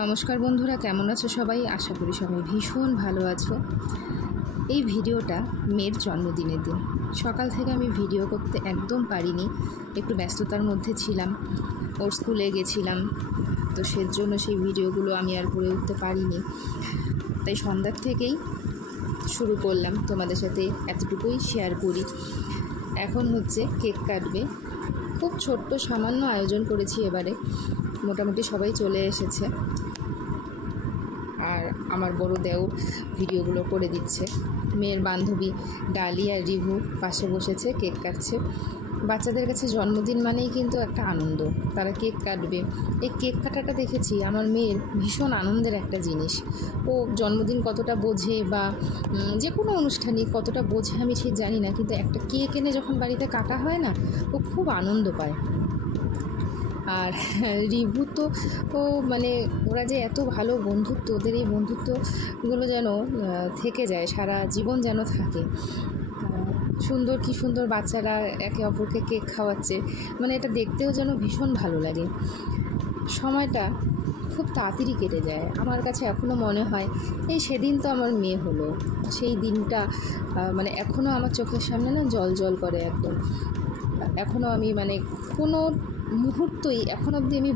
নমস্কার বন্ধুরা, কেমন আছো সবাই? আশা করি সবাই ভীষণ ভালো আছো। এই ভিডিওটা মেয়ের জন্মদিনের দিন। সকাল থেকে আমি ভিডিও করতে একদম পারিনি, একটু ব্যস্ততার মধ্যে ছিলাম, ওর স্কুলে গেছিলাম, তো সেজন্য সেই ভিডিওগুলো আমি আর করে উঠতে পারিনি। তাই সন্ধ্যার থেকেই শুরু করলাম, তোমাদের সাথে এতটুকুই শেয়ার করি। এখন হচ্ছে কেক কাটবে। খুব ছোট্ট সামান্য আয়োজন করেছি এবারে, মোটামুটি সবাই চলে এসেছে। আর আমার বড় দেওর ভিডিওগুলো করে দিচ্ছে। মেয়ের বান্ধবী ডালি আর রিভু পাশে বসেছে, কেক কাটছে। বাচ্চাদের কাছে জন্মদিন মানেই কিন্তু একটা আনন্দ, তারা কেক কাটবে। এই কেক কাটাটা দেখেছি আমার মেয়ের ভীষণ আনন্দের একটা জিনিস। ও জন্মদিন কতটা বোঝে বা যে কোনো অনুষ্ঠানই কতটা বোঝে আমি ঠিক জানি না, কিন্তু একটা কেক এনে যখন বাড়িতে কাটা হয় না, ও খুব আনন্দ পায়। আর রিভু তো মানে ওরা যে এত ভালো বন্ধুত্ব, ওদের এই বন্ধুত্বগুলো যেন থেকে যায়, সারা জীবন যেন থাকে। সুন্দর কি সুন্দর বাচ্চারা একে অপরকে কেক খাওয়াচ্ছে, মানে এটা দেখতেও যেন ভীষণ ভালো লাগে। সময়টা খুব তাড়াতাড়ি কেটে যায়। আমার কাছে এখনও মনে হয় এই সেদিন তো আমার মেয়ে হলো, সেই দিনটা মানে এখনও আমার চোখের সামনে না জল জল করে একদম। এখনও আমি মানে কোনো মুহূর্তই এখন অবধি আমি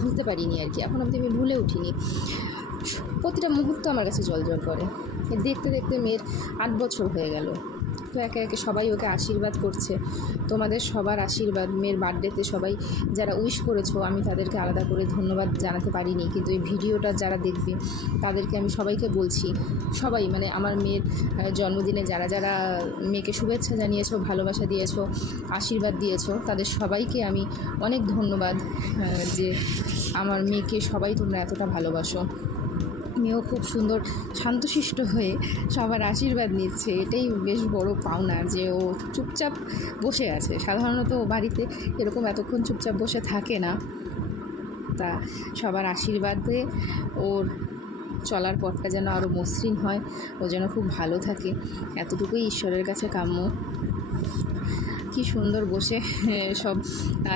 ভুলতে পারিনি আর কি, এখন অবধি আমি ভুলে উঠিনি। প্রতিটা মুহূর্ত আমার কাছে জল জল করে। দেখতে দেখতে মেয়ের 8 বছর হয়ে গেল। তো একে একে সবাই ওকে আশীর্বাদ করছে। তোমাদের সবার আশীর্বাদ, মেয়ের বার্থডেতে সবাই যারা উইশ করেছো, আমি তাদেরকে আলাদা করে ধন্যবাদ জানাতে পারিনি, কিন্তু এই ভিডিওটা যারা দেখবে তাদেরকে আমি সবাইকে বলছি, সবাই মানে আমার মেয়ের জন্মদিনে যারা যারা মেয়েকে শুভেচ্ছা জানিয়েছো, ভালোবাসা দিয়েছো, আশীর্বাদ দিয়েছো, তাদের সবাইকে আমি অনেক ধন্যবাদ যে আমার মেয়েকে সবাই তোমরা এতটা ভালোবাসো। মেয়েও খুব সুন্দর শান্তশিষ্ট হয়ে সবার আশীর্বাদ নিচ্ছে, এটাই বেশ বড় পাওনা যে ও চুপচাপ বসে আছে। সাধারণত ও বাড়িতে এরকম এতক্ষণ চুপচাপ বসে থাকে না। তা সবার আশীর্বাদে ওর চলার পথটা যেন আরও মসৃণ হয়, ও যেন খুব ভালো থাকে, এতটুকুই ঈশ্বরের কাছে কাম্য। কি সুন্দর বসে সব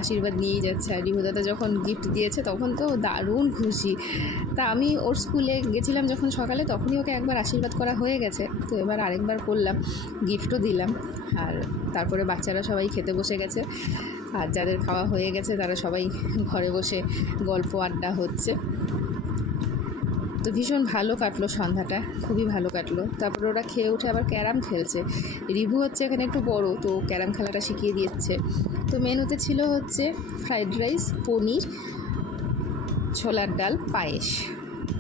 আশীর্বাদ নিয়েই যাচ্ছে। আর রিহুদাদা যখন গিফট দিয়েছে তখন তো দারুণ খুশি। তা আমি ওর স্কুলে গেছিলাম যখন সকালে, তখনই ওকে একবার আশীর্বাদ করা হয়ে গেছে, তো এবার আরেকবার করলাম, গিফটও দিলাম। আর তারপরে বাচ্চারা সবাই খেতে বসে গেছে, আর যাদের খাওয়া হয়ে গেছে তারা সবাই ঘরে বসে গল্প আড্ডা হচ্ছে। তো ভীষণ ভালো কাটলো সন্ধ্যাটা, খুবই ভালো কাটলো। তারপরে ওরা খেয়ে উঠে আবার ক্যারাম খেলছে। রিভু হচ্ছে এখানে একটু বড়, তো ক্যারাম খেলাটা শিখিয়ে দিচ্ছে। তো মেনুতে ছিল হচ্ছে ফ্রাইড রাইস, পনির, ছোলার ডাল, পায়েস,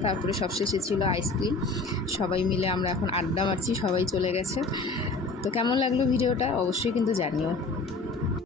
তারপরে সবশেষে ছিল আইসক্রিম। সবাই মিলে আমরা এখন আড্ডা মারছি, সবাই চলে গেছে। তো কেমন লাগলো ভিডিওটা অবশ্যই কিন্তু জানিও।